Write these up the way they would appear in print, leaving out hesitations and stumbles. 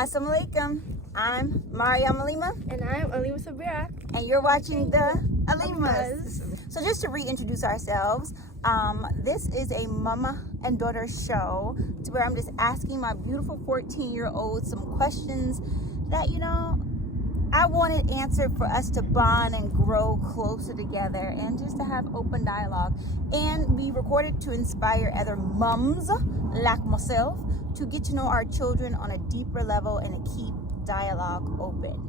Assalamu alaikum. I'm Mariam Alima. And I'm Alima-Saabira. And you're watching the Alimas. So just to reintroduce ourselves, this is a mama and daughter show to where I'm just asking my beautiful 14-year-old some questions that, I wanted answered for us to bond and grow closer together and just to have open dialogue. And we recorded to inspire other mums like myself to get to know our children on a deeper level and to keep dialogue open.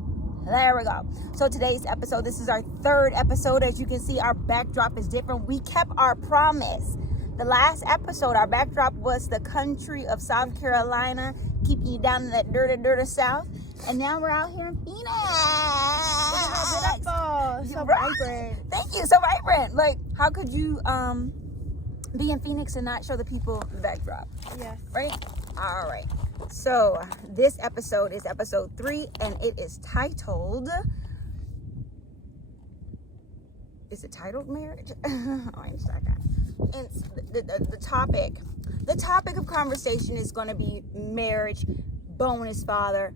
There we go. So today's episode, this is our third episode. As you can see, our backdrop is different. We kept our promise. The last episode, our backdrop was the country of South Carolina, keeping you down in that dirty South. And now we're out here in Phoenix. So vibrant. Thank you. So vibrant. Like, how could you be in Phoenix and not show the people the backdrop? Yes. Right? All right. So this episode is episode 3, and it is titled. Is it titled marriage? Oh, I'm sorry. And the topic of conversation is going to be marriage, bonus father,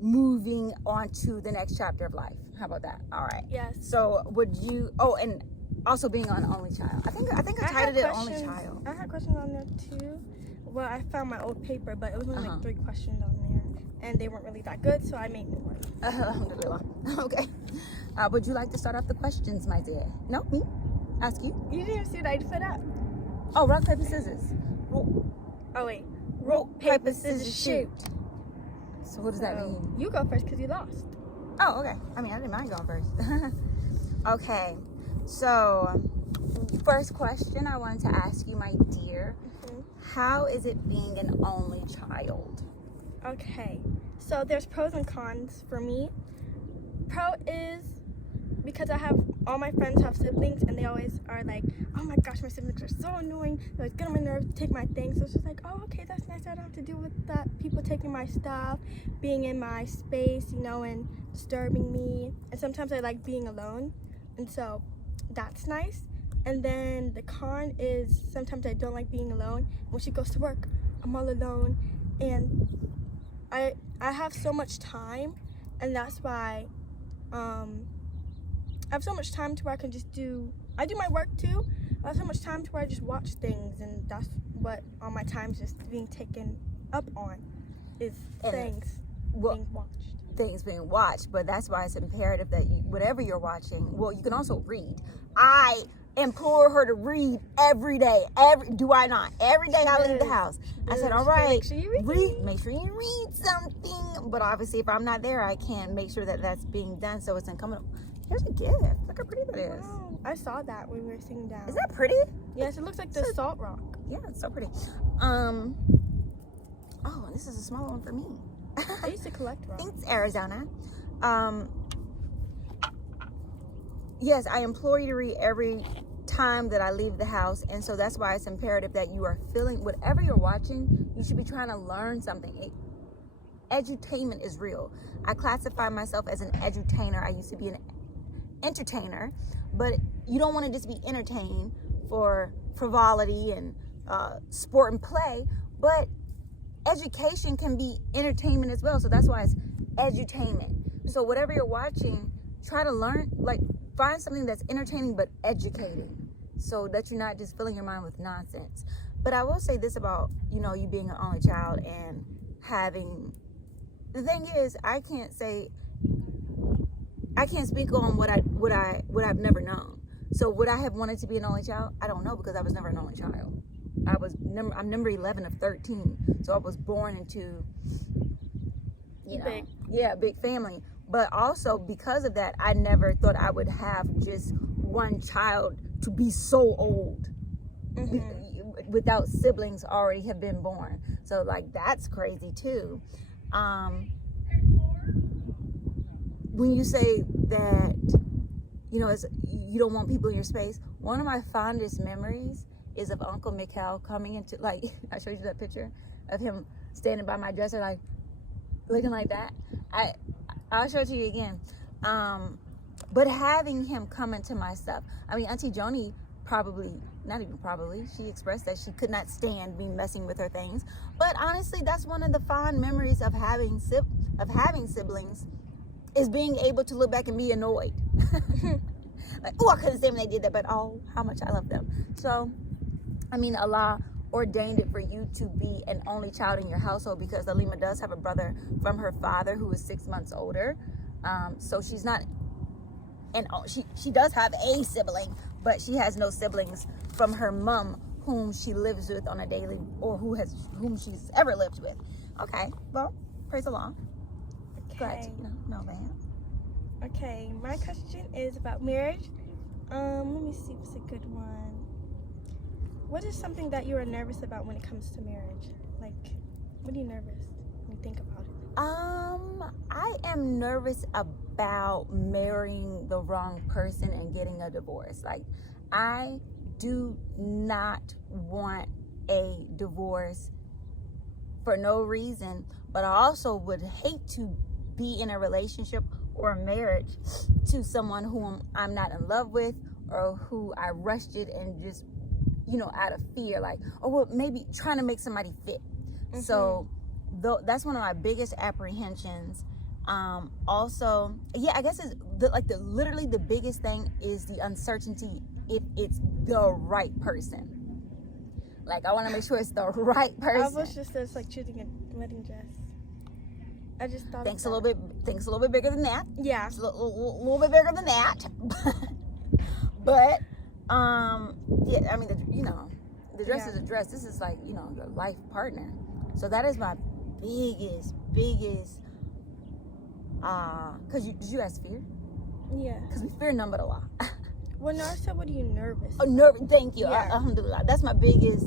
moving on to the next chapter of life. How about that? All right. Yes. So would you? Oh, and also being an only child. I think I titled it only child. I had questions on there too. Well, I found my old paper, but it was only like 3 questions on there, and they weren't really that good, so I made new ones. Alhamdulillah. Okay. Would you like to start off the questions, my dear? No, me. Ask you. You didn't even see what I put up. Oh, rock, paper, scissors. Oh wait. Rock, paper, scissors, shoot. So what does that mean? You go first because you lost. Oh, okay. I mean, I didn't mind going first. Okay. So, first question I wanted to ask you, my dear. How is it being an only child? Okay. So there's pros and cons for me. Pro is because I have all my friends have siblings and they always are like, oh my gosh, my siblings are so annoying. They always get on my nerves, take my things. So it's just like, oh, okay, that's nice. I don't have to deal with that. People taking my stuff, being in my space, and disturbing me. And sometimes I like being alone. And so that's nice. And then the con is sometimes I don't like being alone. When she goes to work, I'm all alone. And I have so much time. And that's why I have so much time to where I can just I do my work too. I have so much time to where I just watch things, and that's what all my time's just being taken up on is things being watched. Things being watched, but that's why it's imperative that whatever you're watching, well, you can also read. I implore her to read every day. Do I not? Every day I leave the house. I said, all right, make sure you read something. But obviously, if I'm not there, I can't make sure that that's being done. So it's incumbent. Here's a gift. Look how pretty that is. Wow. I saw that when we were sitting down. Is that pretty? Yes, it looks like the salt rock. Yeah, it's so pretty. Oh, this is a small one for me. I used to collect rocks. Thanks, Arizona. Yes, I implore you to read every time that I leave the house, and so that's why it's imperative that you are feeling whatever you're watching. You should be trying to learn something. Edutainment is real. I classify myself as an edutainer. I used to be an entertainer, but you don't want to just be entertained for frivolity and sport and play, but education can be entertainment as well. So that's why it's edutainment. So whatever you're watching, try to learn, find something that's entertaining but educating, so that you're not just filling your mind with nonsense. But I will say this about you being an only child and having. The thing is, I can't speak on what I've never known. So would I have wanted to be an only child? I don't know, because I was never an only child. I'm number 11 of 13. So I was born into big family. But also because of that, I never thought I would have just one child to be so old. Without siblings already have been born. So that's crazy too. When you say that, you don't want people in your space, one of my fondest memories is of Uncle Mikhail coming into, I showed you that picture of him standing by my dresser, looking like that. I'll show it to you again. But having him come into my stuff. I mean, Auntie Joni she expressed that she could not stand me messing with her things. But honestly, that's one of the fond memories of having siblings, is being able to look back and be annoyed. Like, oh, I couldn't stand when they did that, but oh, how much I love them. So, I mean, Allah ordained it for you to be an only child in your household, because Alima does have a brother from her father who is 6 months older. So she's not, and she does have a sibling, but she has no siblings from her mom, whom she lives with on a daily, or whom she's ever lived with. Okay, well, praise Allah. Glad to know that. Okay, my question is about marriage. Let me see if it's a good one. What is something that you are nervous about when it comes to marriage? Like, what are you nervous when you think about it? I am nervous about marrying the wrong person and getting a divorce. Like, I do not want a divorce for no reason, but I also would hate to be in a relationship or a marriage to someone whom I'm not in love with, or who I rushed it and just, out of fear, like, or well, maybe trying to make somebody fit. Mm-hmm. So that's one of my biggest apprehensions. Also, I guess it's literally the biggest thing is the uncertainty if it's the right person. Like, I want to make sure it's the right person. I was just like choosing a wedding dress. I just thought Things a little bit bigger than that. Yeah, it's a little bit bigger than that. But yeah, I mean, the dress is a dress. This is like, your life partner. So that is my biggest because did you ask fear? Yeah, because we fear none but Allah. Well, no, I said, what are you nervous? Oh, nervous. Thank you. Yeah. Alhamdulillah. That's my biggest.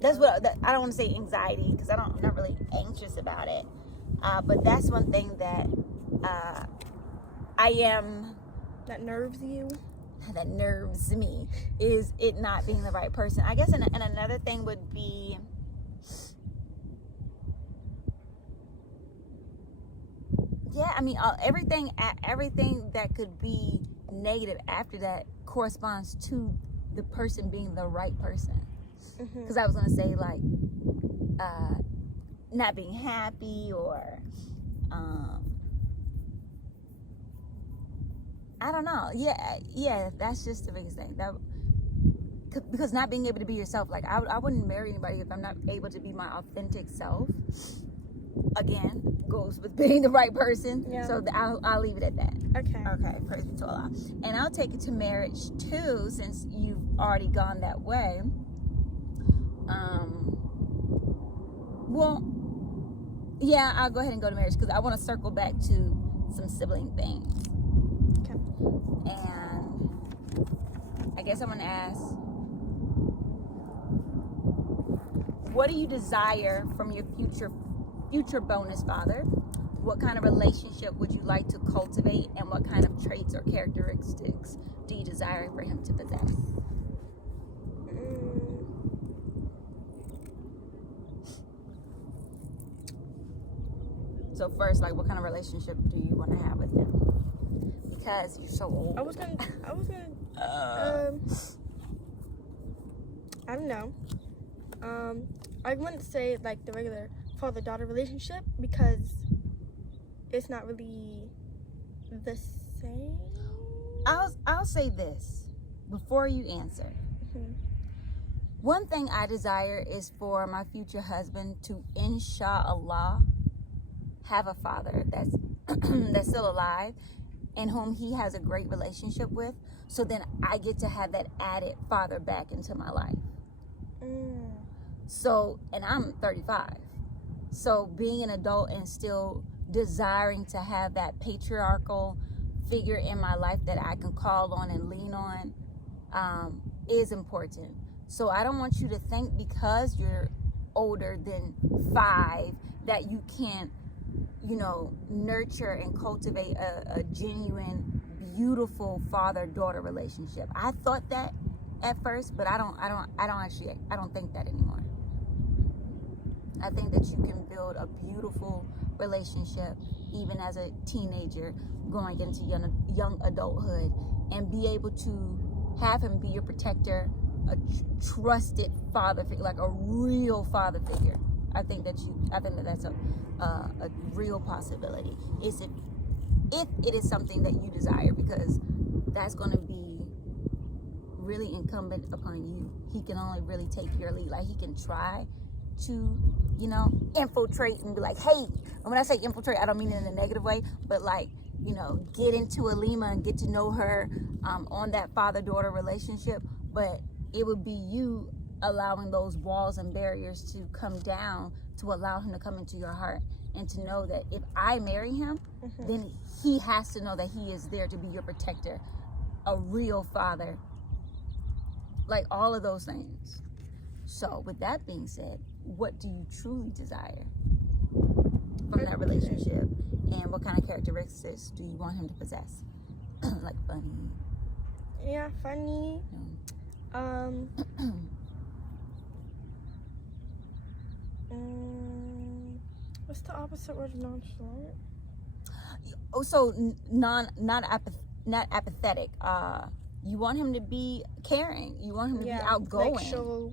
That's what I don't want to say anxiety, because I'm not really anxious about it. But that's one thing that I am. That nerves you? That nerves me, is it not being the right person. I guess, and another thing would be, I mean, everything that could be negative after that corresponds to the person being the right person. Because I was going to say, like, not being happy, or I don't know. Yeah, that's just the biggest thing. Because not being able to be yourself. Like, I wouldn't marry anybody if I'm not able to be my authentic self. Again, goes with being the right person. Yeah. So I'll leave it at that. Okay, praise be to Allah. And I'll take it to marriage too, since you've already gone that way. Well, yeah, I'll go ahead and go to marriage, because I want to circle back to some sibling things. Okay. And I guess I'm going to ask, what do you desire from your future bonus father? What kind of relationship would you like to cultivate, and what kind of traits or characteristics do you desire for him to possess? So first, like, what kind of relationship do you want to have with him? Because you're so old. I don't know. I wouldn't say like the regular father-daughter relationship, because it's not really the same. I'll say this before you answer. Mm-hmm. One thing I desire is for my future husband to, inshallah, have a father that's still alive, and whom he has a great relationship with, so then I get to have that added father back into my life. So, and I'm 35, so being an adult and still desiring to have that patriarchal figure in my life that I can call on and lean on is important. So I don't want you to think because you're older than 5 that you can't, nurture and cultivate a genuine, beautiful father-daughter relationship. I thought that at first, but I don't think that anymore. I think that you can build a beautiful relationship even as a teenager going into young adulthood, and be able to have him be your protector, a trusted father figure, like a real father figure. I think that's a real possibility. Is if it is something that you desire, because that's going to be really incumbent upon you. He can only really take your lead. Like, he can try to, infiltrate and be like, hey, and when I say infiltrate, I don't mean it in a negative way, but like, get into Alima and get to know her on that father-daughter relationship. But it would be you allowing those walls and barriers to come down to allow him to come into your heart, and to know that if I marry him, then he has to know that he is there to be your protector, a real father, like all of those things. So with that being said, what do you truly desire from that relationship, and what kind of characteristics do you want him to possess? Like funny. Yeah, funny. What's the opposite word of nonchalant? Oh, so not apathetic. You want him to be caring. You want him to be outgoing. Like show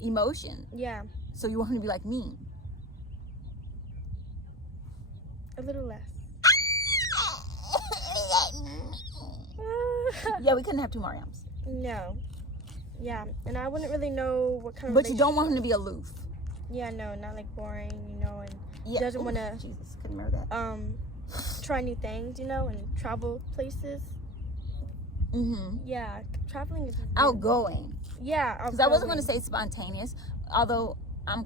emotion. Yeah. So you want him to be like me. A little less. Yeah, we couldn't have two Mariams. No. Yeah, and I wouldn't really know what kind of. But you don't want him to be aloof. Yeah, no, not like boring, and yeah. Doesn't want to. Jesus, couldn't remember that. Try new things, and travel places. Yeah, traveling is really outgoing. Yeah, because I wasn't going to say spontaneous, although I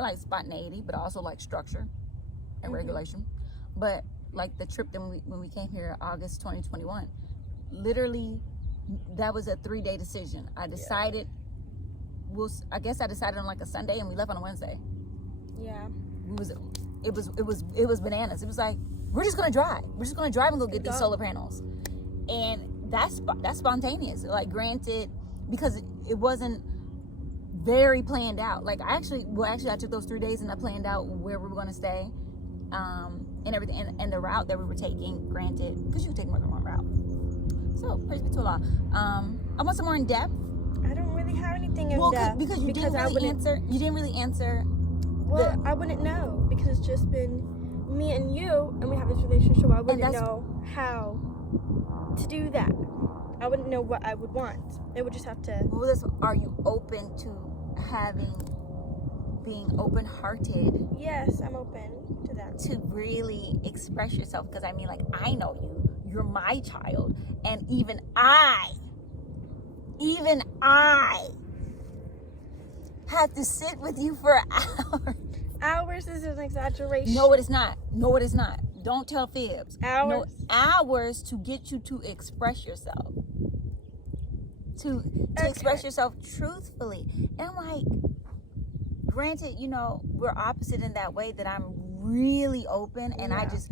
like spontaneity, but I also like structure and regulation. But like the trip that when we came here August 2021, literally that was a 3-day decision. I decided I guess I decided on like a Sunday, and we left on a Wednesday. Yeah. It was bananas. It was like, we're just gonna drive and go get these solar panels, and that's spontaneous. Like, granted, because it wasn't very planned out. Like, I took those 3 days and I planned out where we were gonna stay, and everything, and the route that we were taking. Granted, because you can take more than one route. So praise be to Allah. I want some more in depth. I don't really have anything in depth because you didn't really answer. Well, I wouldn't know, because it's just been me and you, and we have this relationship. I wouldn't know how to do that. I wouldn't know what I would want. It would just have to. Well, are you open to being open-hearted? Yes, I'm open to that. To really express yourself, because I mean, like, I know you. You're my child, and even I have to sit with you for hours. Hours is an exaggeration. No, it is not. Don't tell fibs. Hours. No, hours to get you to express yourself. To express yourself truthfully. And I'm like, granted, we're opposite in that way, that I'm really open, and I just,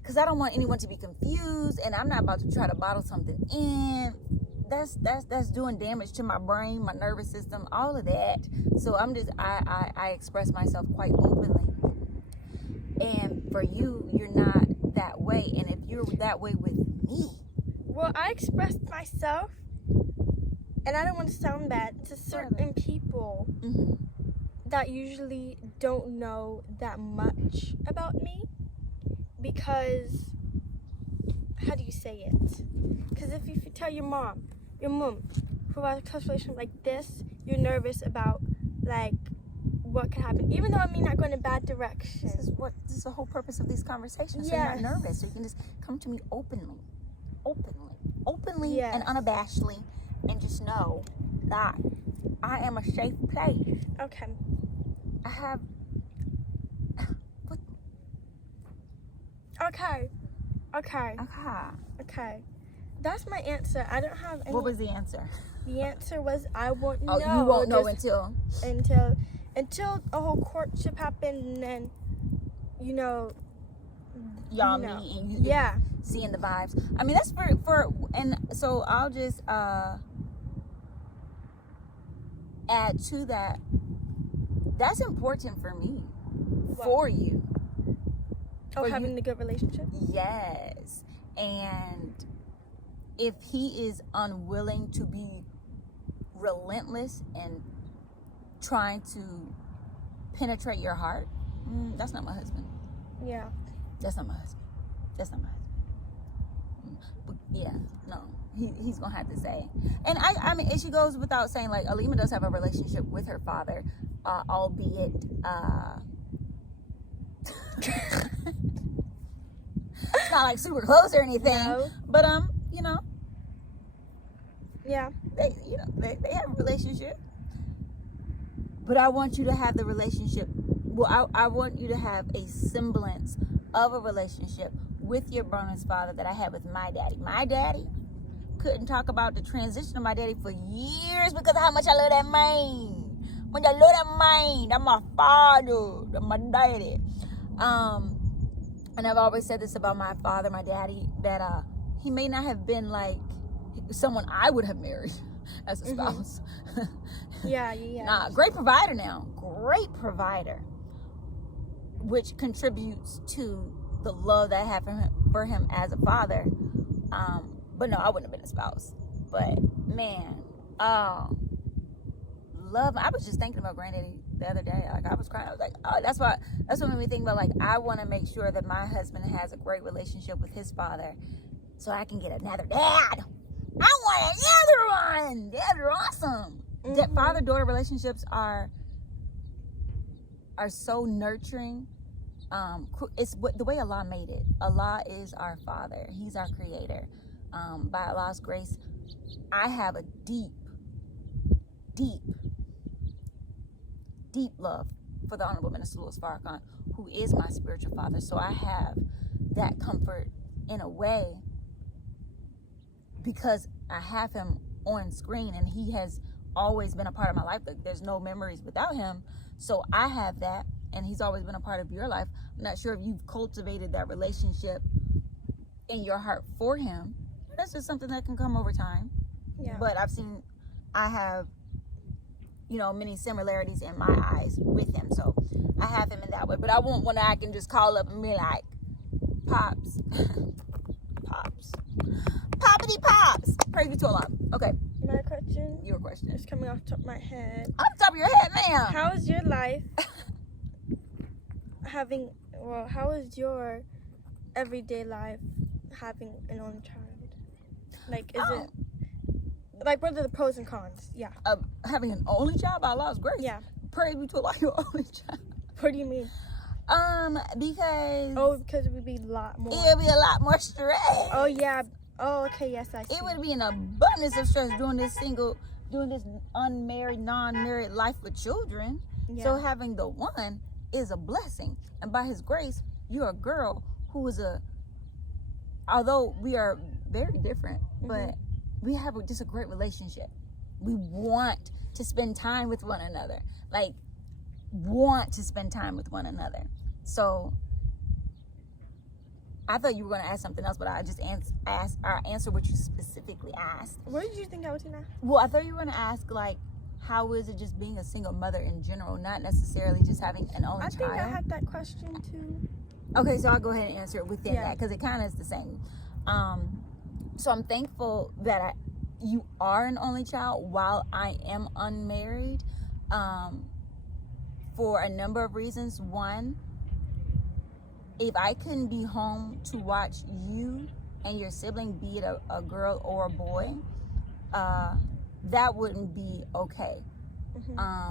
because I don't want anyone to be confused, and I'm not about to try to bottle something in. That's doing damage to my brain, my nervous system, all of that. So I express myself quite openly. And for you, you're not that way. And if you're that way with me, well, I expressed myself, and I don't want to sound bad to certain people that usually don't know that much about me, because how do you say it? Because if you tell your mom who has a close relationship like this, you're nervous about like what could happen, even though I may not go in a bad direction. This is the whole purpose of these conversations. So you're not nervous. So you can just come to me openly, and unabashedly, and just know that I am a safe place. Okay. I have. Okay. That's my answer. I don't have any. What was the answer? The answer was I won't know. You won't know until a whole courtship happened, and then y'all meet and you seeing the vibes. I mean, that's for and so I'll just add to that. That's important for me. What? For you. Having a good relationship? Yes. And if he is unwilling to be relentless and trying to penetrate your heart, that's not my husband. Yeah. That's not my husband. That's not my husband. But yeah, no. He's gonna have to say. And I mean, and she goes without saying, like, Alima does have a relationship with her father, albeit it's not like super close or anything. No. But you know, Yeah. they have a relationship. But I want you to have the relationship. Well, I want you to have a semblance of a relationship with your bonus father that I had with my daddy. My daddy couldn't talk about the transition of my daddy for years because of how much I love that man. When I love that man, that's my father, that's my daddy. And I've always said this about my father, my daddy, that he may not have been like someone I would have married as a spouse. Yeah. Nah, great provider now. Great provider. Which contributes to the love that I have for him as a father. But no, I wouldn't have been a spouse. But man, love. I was just thinking about granddaddy the other day. Like, I was crying. I was like, oh, that's what made me think about, like, I want to make sure that my husband has a great relationship with his father so I can get another dad. I want another one. Dads are awesome. That father-daughter relationships are so nurturing. It's the way Allah made it. Allah is our father. He's our creator. By Allah's grace, I have a deep love for the Honorable Minister Louis Farrakhan, who is my spiritual father. So I have that comfort in a way because I have him on screen and he has always been a part of my life. Like, there's no memories without him. So I have that, and he's always been a part of your life. I'm not sure if you've cultivated that relationship in your heart for him. That's just something that can come over time. Yeah. But I have, many similarities in my eyes with him. So I have him in that way. But I want one that I can just call up and be like, Pops. Pops. Poppity Pops. Praise be to Allah. Okay. My question. Your question. It's coming off the top of my head. Off the top of your head, ma'am. How is your life how is your everyday life having an only child? Like, is it, like, what are the pros and cons? Yeah. Having an only child by Allah's grace? Yeah. Praise be to Allah, your only child. What do you mean? Because it would be a lot more. It would be a lot more stress. Oh, yeah. Oh, okay, yes, I see. It would be an abundance of stress doing this unmarried, non-married life with children. Yeah. So having the one is a blessing. And by his grace, you're a girl who is although we are very different, but we have just a great relationship. We want to spend time with one another. So I thought you were going to ask something else, but I just answer what you specifically asked. What did you think I was going to ask? Well, I thought you were going to ask, like, how is it just being a single mother in general, not necessarily just having an only child? I think I had that question too. Okay, so I'll go ahead and answer it within that, because it kind of is the same. So I'm thankful that you are an only child while I am unmarried, for a number of reasons. One, if I couldn't be home to watch you and your sibling, be it a girl or a boy, that wouldn't be okay. I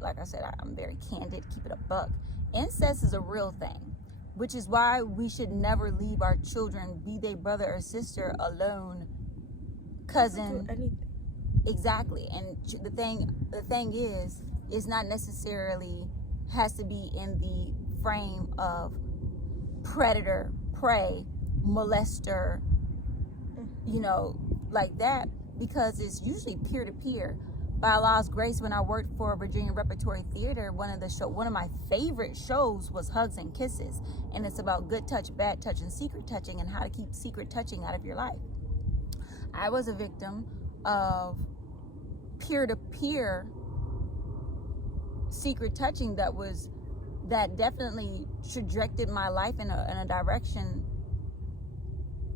like I said, I'm very candid, keep it a buck. Incest is a real thing, which is why we should never leave our children, be they brother or sister, alone, cousin. Exactly. And the thing is not necessarily has to be in the frame of predator, prey, molester, like that, because it's usually peer-to-peer. By Allah's grace, when I worked for Virginia Repertory Theater, one of my favorite shows was Hugs and Kisses, and it's about good touch, bad touch, and secret touching, and how to keep secret touching out of your life. I was a victim of peer-to-peer secret touching that definitely trajected my life in a direction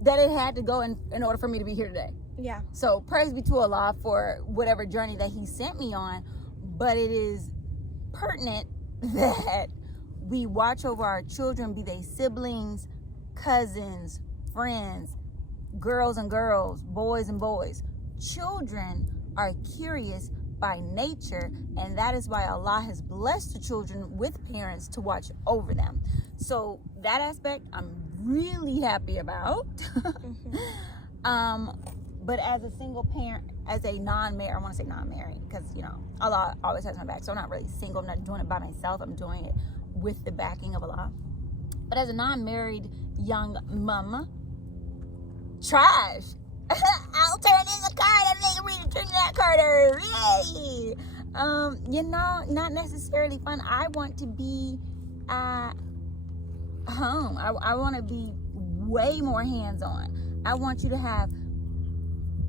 that it had to go in order for me to be here today. Yeah. So praise be to Allah for whatever journey that He sent me on. But it is pertinent that we watch over our children, be they siblings, cousins, friends, girls and girls, boys and boys. Children are curious by nature, and that is why Allah has blessed the children with parents to watch over them. So that aspect I'm really happy about. But as a single parent, as a non-married, I want to say non-married because, you know, Allah always has my back. So I'm not really single. I'm not doing it by myself. I'm doing it with the backing of Allah. But as a non-married young mama, trash. I'll turn in the card and make read that Carter. Yay! You know, not necessarily fun. I want to be at home. I want to be way more hands-on. I want you to have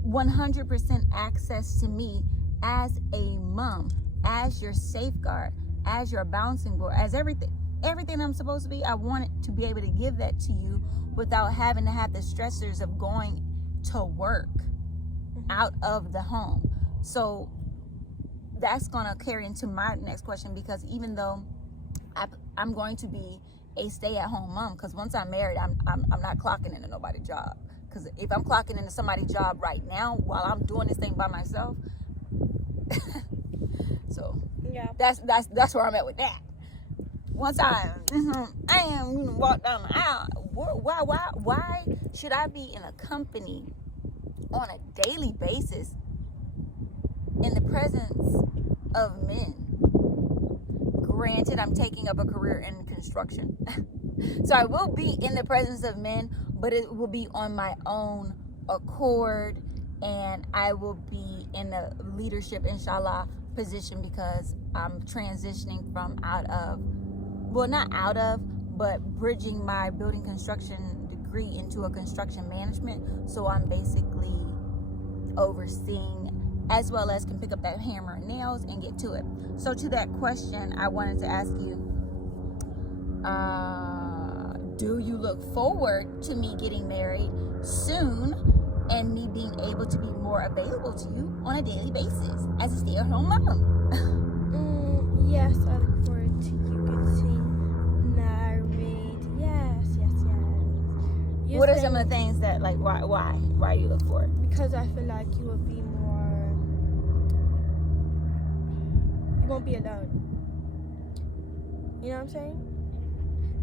100% access to me as a mom, as your safeguard, as your bouncing board, as everything I'm supposed to be. I want it to be able to give that to you without having to have the stressors of going to work out of the home. So that's going to carry into my next question, because even though I'm going to be a stay-at-home mom, because once I'm married, I'm not clocking into nobody's job. Because if I'm clocking into somebody's job right now while I'm doing this thing by myself, so yeah, that's where I'm at with that. Once I am walk down the aisle, why should I be in a company on a daily basis in the presence of men? Granted, I'm taking up a career in construction, so I will be in the presence of men, but it will be on my own accord, and I will be in a leadership, inshallah, position, because I'm transitioning from but bridging my building construction degree into a construction management. So I'm basically overseeing, as well as can pick up that hammer and nails and get to it. So to that question, I wanted to ask you, do you look forward to me getting married soon and me being able to be more available to you on a daily basis as a stay-at-home mom? Yes, I look forward to you getting married. Yes. What are some of the things that, like, why do you look forward? Because I feel like you will be more, you won't be alone. You know what I'm saying?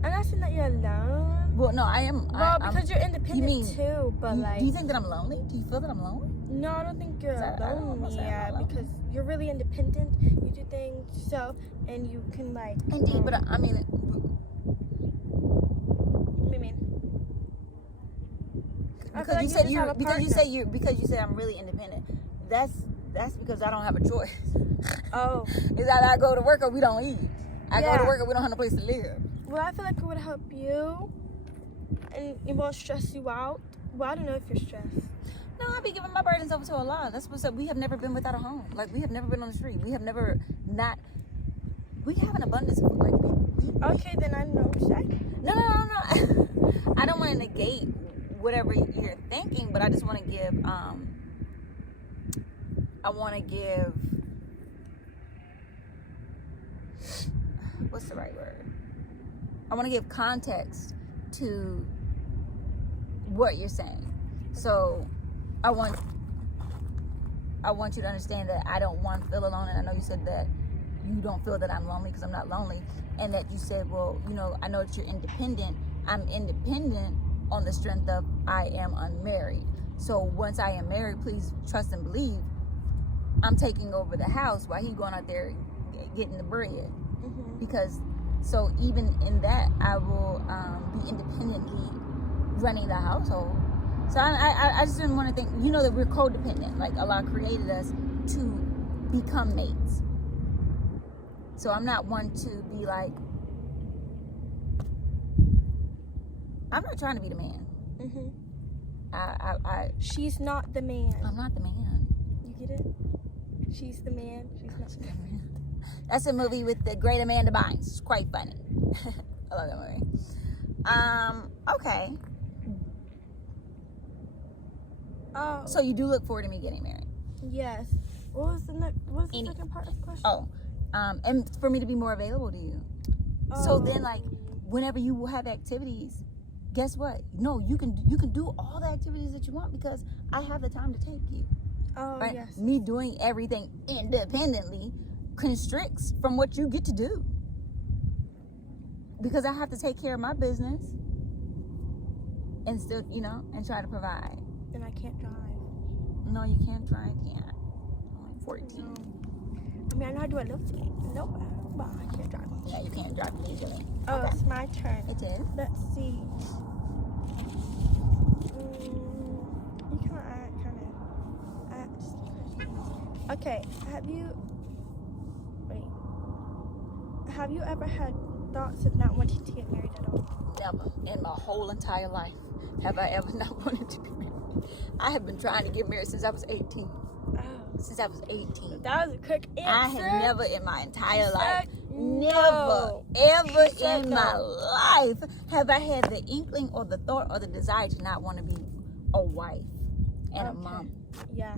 I'm not saying that you're alone. Well, no, I am. Well, because you're independent too, but do you think that I'm lonely? Do you feel that I'm lonely? No, I don't think you're lonely. Yeah, because you're really independent. You do things yourself, and you can like. Indeed, but I mean. What do you mean? Because you said I'm really independent. That's because I don't have a choice. Oh. It's either I go to work or we don't eat. I go to work or we don't have no place to live. Well, I feel like it would help you, and it won't stress you out. Well, I don't know if you're stressed. No, I'll be giving my burdens over to Allah. That's what's up. We have never been without a home. Like, we have never been on the street. We have never not. We have an abundance of food. Like, okay, then I know what you're saying. No. I don't want to negate whatever you're thinking, but I just want to give. What's the right word? I want to give context to what you're saying. So I want you to understand that I don't want to feel alone. And I know you said that you don't feel that I'm lonely, because I'm not lonely. And that you said, well, you know, I know that you're independent. I'm independent on the strength of I am unmarried. So once I am married, please trust and believe I'm taking over the house while he's going out there getting the bread. Mm-hmm. Because so even in that, I will be independently running the household. So I just didn't want to think, you know, that we're codependent. Like, Allah created us to become mates. So I'm not one to be like, I'm not trying to be the man. Mm-hmm. She's not the man. I'm not the man. You get it? She's the man. She's not the man. That's a movie with the great Amanda Bynes. It's quite funny. I love that movie. Okay. Oh. So you do look forward to me getting married? Yes. What was the second part of the question? Oh, and for me to be more available to you. So then, like, whenever you will have activities, guess what? No, you can do all the activities that you want because I have the time to take you. Oh, right? yes. Me doing everything independently constricts from what you get to do. Because I have to take care of my business and still, and try to provide. And I can't drive. No, you can't drive yet. I'm 14. No. I mean, I know how to do a little bit. Nope. But I can't drive. Yeah, you can't drive legally. Oh, Okay. it's my turn. It is. Let's see. You can ask questions. Okay, have you ever had thoughts of not wanting to get married at all? Never in my whole entire life have I ever not wanted to be married. I have been trying to get married since I was 18. Oh. Since I was 18. That was a quick answer. I have never in my entire life, no. ever She said in no. my life have I had the inkling or the thought or the desire to not want to be a wife and a mom. Yeah.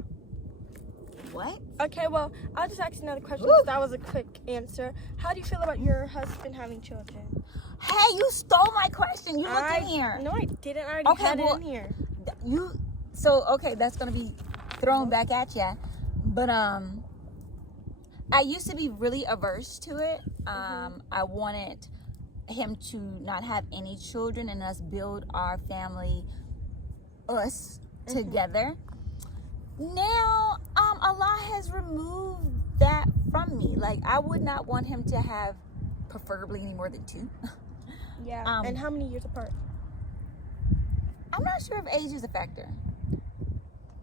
What? Okay, well, I'll just ask another question. Woo. That was a quick answer. How do you feel about your husband having children? Hey, you stole my question. You looked in here. No, I didn't. I already had it in here. Okay, that's gonna be thrown back at you. But I used to be really averse to it. I wanted him to not have any children and us build our family, together. Now, Allah has removed that from me. Like, I would not want him to have preferably any more than 2. Yeah. And how many years apart? I'm not sure if age is a factor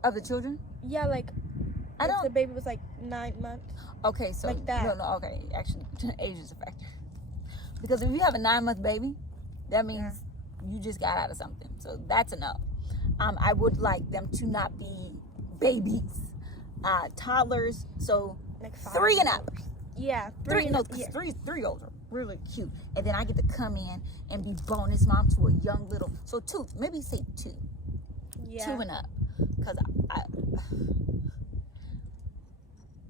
of the children. Yeah, like if the baby was like 9 months. Okay, so like that. No, okay. Actually, age is a factor. Because if you have a 9-month baby, that means you just got out of something. So that's a no. I would like them to not be babies, toddlers. So Like 3 and up. Yeah, 3 older, really cute. And then I get to come in and be bonus mom to a young little. So 2, maybe say 2. Yeah. 2 and up. Because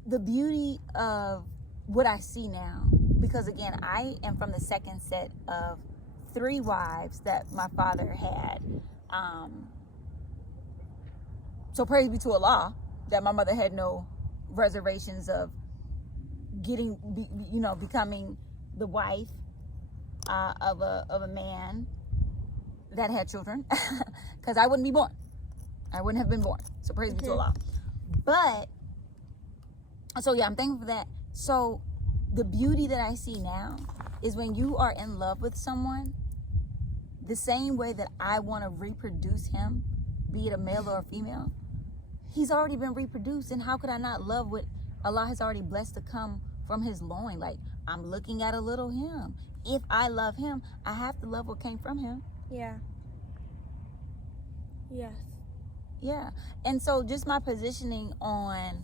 the beauty of what I see now, because again, I am from the second set of 3 wives that my father had. So praise be to Allah that my mother had no reservations of becoming the wife of a man that had children, because I wouldn't be born. I wouldn't have been born. So praise be to Allah. But so yeah, I'm thankful for that. So the beauty that I see now is when you are in love with someone, the same way that I want to reproduce him, be it a male or a female, he's already been reproduced. And how could I not love what Allah has already blessed to come from his loin? Like, I'm looking at a little him. If I love him, I have to love what came from him. Yeah. Yes. Yeah. And so just my positioning on,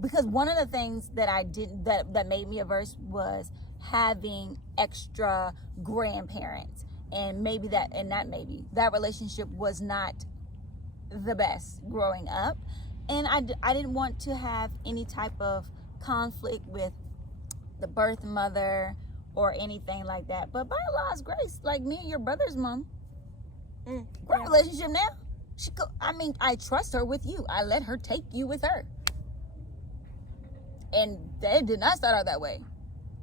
because one of the things that I did that made me averse was having extra grandparents, and that relationship was not the best growing up, and I didn't want to have any type of conflict with the birth mother or anything like that. But by Allah's grace, like me and your brother's mom, great relationship now. I trust her with you. I let her take you with her. And it did not start out that way.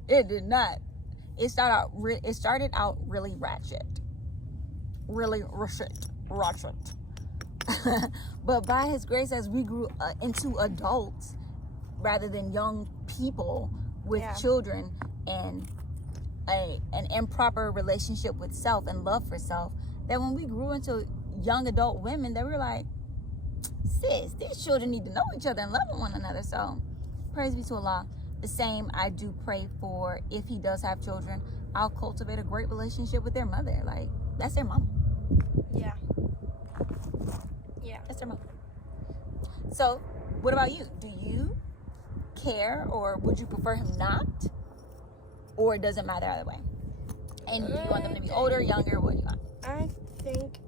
It did not. It started out really ratchet. Really ratchet. But by his grace, as we grew into adults rather than young people with children and an improper relationship with self and love for self, that when we grew into young adult women, that we were like, sis, these children need to know each other and love one another. So praise be to Allah. The same I do pray for, if he does have children, I'll cultivate a great relationship with their mother. Like, that's their mama. Yeah. Yeah. That's their mama. So what about you? Do you care, or would you prefer him not? Or it doesn't matter either way? And do you want them to be older, younger? What do you want? I think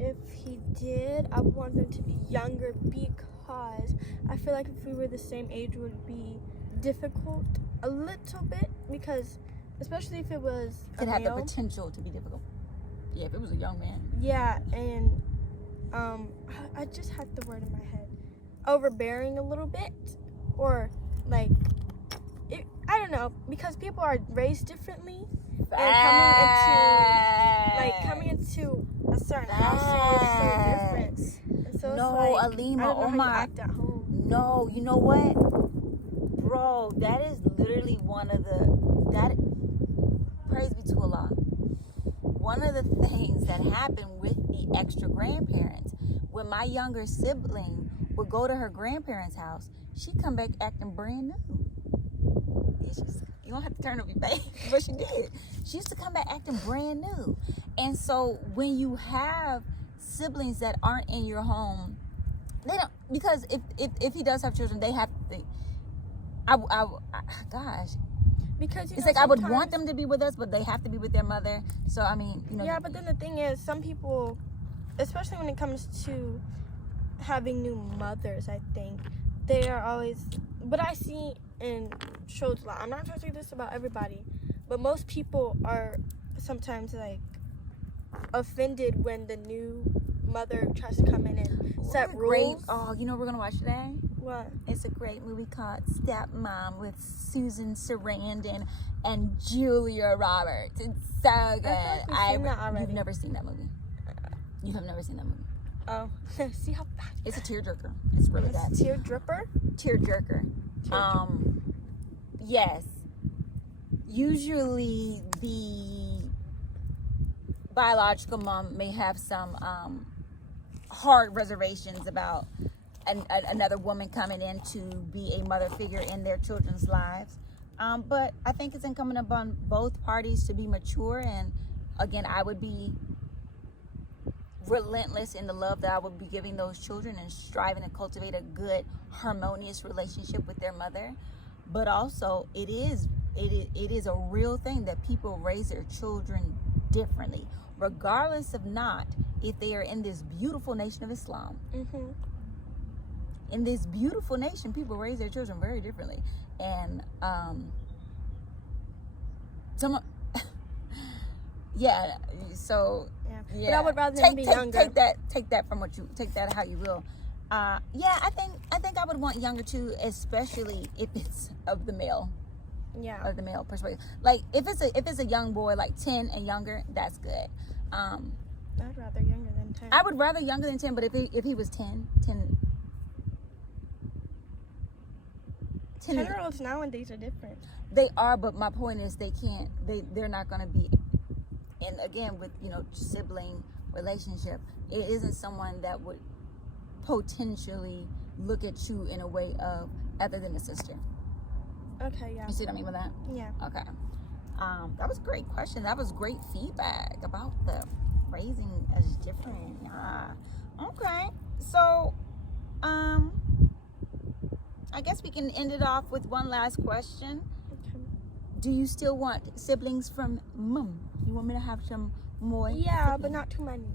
if he did, I would want them to be younger because I feel like if we were the same age, it would be difficult a little bit because, especially if it was Could a have the male. potential to be difficult. Yeah, if it was a young man. Yeah, and I just had the word in my head. Overbearing a little bit, or like, I don't know, because people are raised differently, and coming into a certain household is so different. And so No, it's like, Alima, I don't know oh how my- you act at home. No, you know what? Bro, that is literally one of the, praise be to Allah. One of the things that happened with the extra grandparents, when my younger sibling would go to her grandparents' house, she'd come back acting brand new. Yeah, you don't have to turn up your face, but she did. She used to come back acting brand new. And so when you have siblings that aren't in your home, they don't, because if he does have children, they have to, gosh. Because It's like I would want them to be with us, but they have to be with their mother. So, I mean, you know. Yeah, but then the thing is, some people, especially when it comes to having new mothers, I think, they are always, what I see in shows a lot, I'm not trying to say this about everybody, but most people are sometimes, like, offended when the new mother tries to come in and set rules. Oh, you know what we're going to watch today? What? It's a great movie called Stepmom with Susan Sarandon and Julia Roberts. It's so good. I feel like we've seen that already. You've never seen that movie. You have never seen that movie. Oh, see how bad. It's a tearjerker. It's really bad. Tear dripper? Tearjerker. Yes. Usually the biological mom may have some hard reservations about another woman coming in to be a mother figure in their children's lives. But I think it's incumbent upon both parties to be mature. And again, I would be relentless in the love that I would be giving those children and striving to cultivate a good, harmonious relationship with their mother. But also, it is a real thing that people raise their children differently, regardless of not if they are in this beautiful nation of Islam. Mm-hmm. In this beautiful nation, people raise their children very differently. And yeah, so yeah. But I would rather them be younger. Take that how you will. Yeah, I think I would want younger too, especially if it's of the male. Yeah. Of the male perspective. Like if it's a young boy, like 10 and younger, that's good. I'd rather younger than 10. I would rather younger than 10, but if he was 10 10-year-olds nowadays are different. They are, but my point is they're not going to be, and again with, sibling relationship, it isn't someone that would potentially look at you in a way of other than a sister. Okay, yeah. You see what I mean with that? Yeah. Okay. That was a great question. That was great feedback about the raising as different. Okay. So, I guess we can end it off with one last question. Okay. Do you still want siblings from mom? You want me to have some more? Yeah, siblings? but not too many.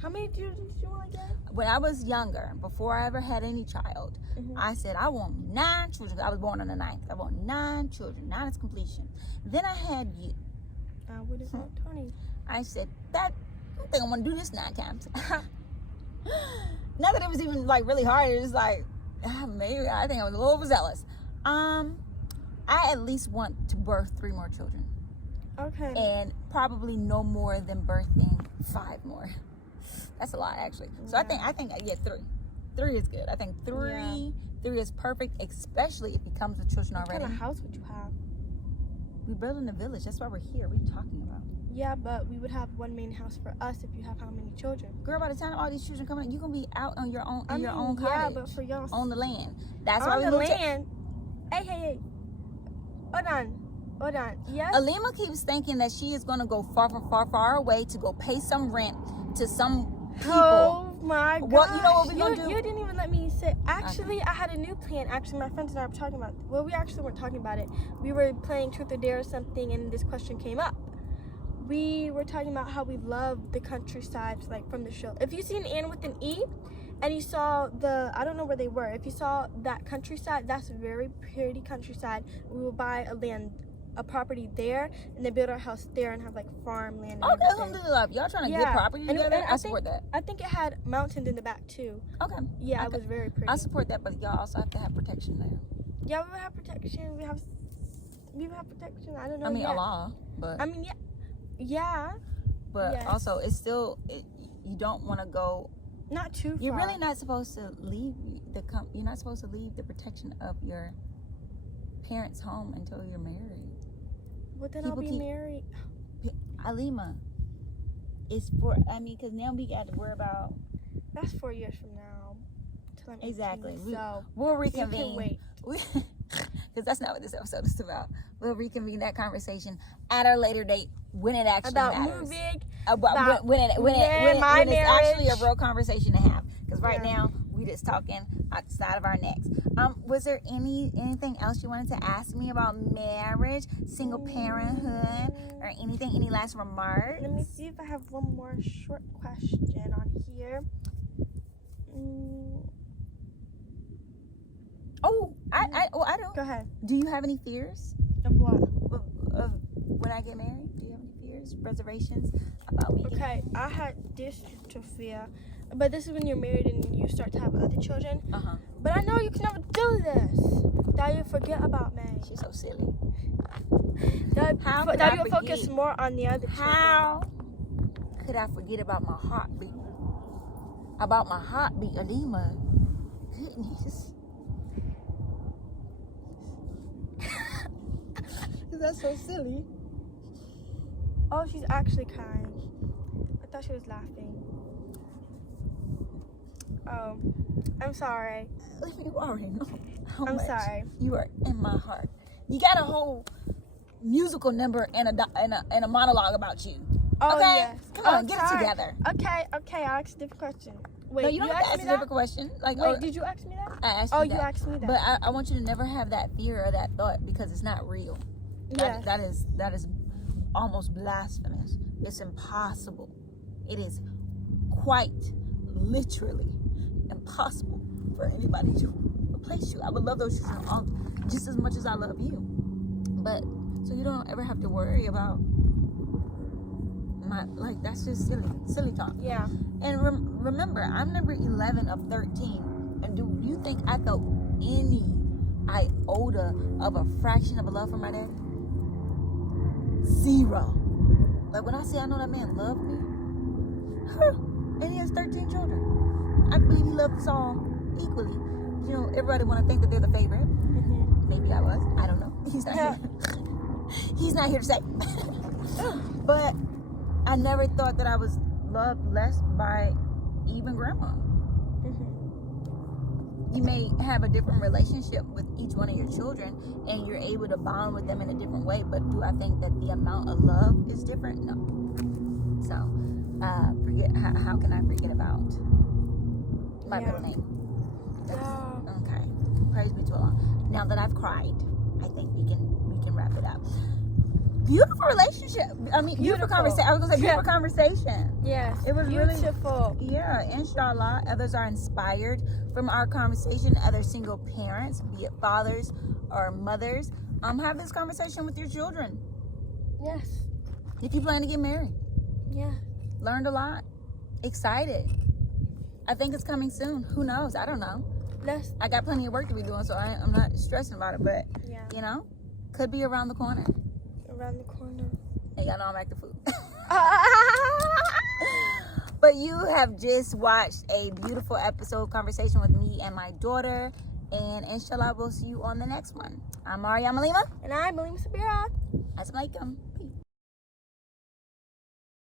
How many did you want to get? When I was younger, before I ever had any child, I said I want 9 children. I was born on the 9th. I want 9 children. 9 is completion. Then I had you. I would have want 20. I said, I don't think I want to do this 9 times. Not that it was even like really hard. It was like, maybe I think I was a little overzealous. I at least want to birth 3 more children. Okay. And probably no more than birthing 5 more. That's a lot, actually. So yeah. I think 3. 3 is good. I think 3 is perfect, especially if he comes with children already. What kind of house would you have? We're building a village. That's why we're here. What are you talking about? Yeah, but we would have one main house for us if you have how many children? Girl, by the time all these children come in, you're gonna be out on your own your own cottage. Yeah, but for y'all on the land. That's on why we the moved land. Hey. Hold on. Yes. Alima keeps thinking that she is gonna go far away to go pay some rent to some people. Oh my God. Well, you know what we're gonna do? You didn't even let me say. Actually, I had a new plan. Actually, my friends and I were talking about. Well, we actually weren't talking about it. We were playing Truth or Dare or something, and this question came up. we were talking about how we love the countryside, like from the show. If you see an N with an E, and you saw I don't know where they were. If you saw that countryside, that's a very pretty countryside. We will buy a property there, and then build our house there and have like farmland. And Okay, alhamdulillah. Y'all trying to get property together? I support that. I think it had mountains in the back too. Okay. Yeah, okay. It was very pretty. I support that, but y'all also have to have protection there. Yeah, we would have protection. We would have protection. I don't know. I mean, Allah, but. I mean, yeah. But also, it's still you don't want to go. Not too far. You're really not supposed to leave you're not supposed to leave the protection of your parents' home until you're married. Well, then I'll be married. Alima, it's because now we got to worry about. That's 4 years from now. Till I'm 18, exactly. So we'll reconvene. We can wait. Because that's not what this episode is about. We'll reconvene that conversation at our later date when it actually matters. Moving. About when it's actually a real conversation to have. Because right now we just talking outside of our necks. Was there anything else you wanted to ask me about marriage, single parenthood, or anything? Any last remarks? Let me see if I have one more short question on here. I don't. Go ahead. Do you have any fears? Of what? Of when I get married? Do you have any fears, reservations about me? Okay, I had dystrophy, but this is when you're married and you start to have other children. But I know you can never do this. That you forget about me. She's so silly. That you focus more on the other children. How could I forget about my heartbeat? About my heartbeat, Alima. Goodness. That's so silly. Oh, she's actually crying. I thought she was laughing. Oh, I'm sorry. You already know how I'm much sorry. You are in my heart. You got a whole musical number and a monologue about you. Oh, okay? Yes. Come on, get it together. Okay, I'll ask a different question. Wait, no, you don't have to ask a different question. Wait, did you ask me that? I asked you that. You asked me that. But I want you to never have that fear or that thought because it's not real. Yes. That is almost blasphemous. It's impossible. It is quite literally impossible for anybody to replace you. I would love those children just as much as I love you. But so you don't ever have to worry about that's just silly talk. Yeah. And remember, I'm number 11 of 13. And do you think I felt any iota of a fraction of a love for my daddy? Zero. Like when I say I know that man loved me, and he has 13 children. I believe he loved us all equally. You know, everybody want to think that they're the favorite. Maybe I was. I don't know. He's not here. He's not here to say. But I never thought that I was loved less by even grandma. You may have a different relationship with each one of your children and you're able to bond with them in a different way, but do I think that the amount of love is different? No. So, how can I forget about my middle name? Okay. Praise be to Allah. Now that I've cried, I think we can wrap it up. Beautiful relationship. I mean, beautiful conversation. I was gonna say beautiful conversation. Yes. It was beautiful. Really, yeah. Inshallah, others are inspired from our conversation. Other single parents, be it fathers or mothers, have this conversation with your children. Yes. If you plan to get married. Yeah. Learned a lot. Excited. I think it's coming soon. Who knows? I don't know. I got plenty of work to be doing, so I'm not stressing about it. But you know, could be around the corner. Around the corner. And y'all know I'm acting food. But you have just watched a beautiful episode conversation with me and my daughter. And inshallah, we'll see you on the next one. I'm Alima. And I'm Alima-Saabira. Assalamualaikum.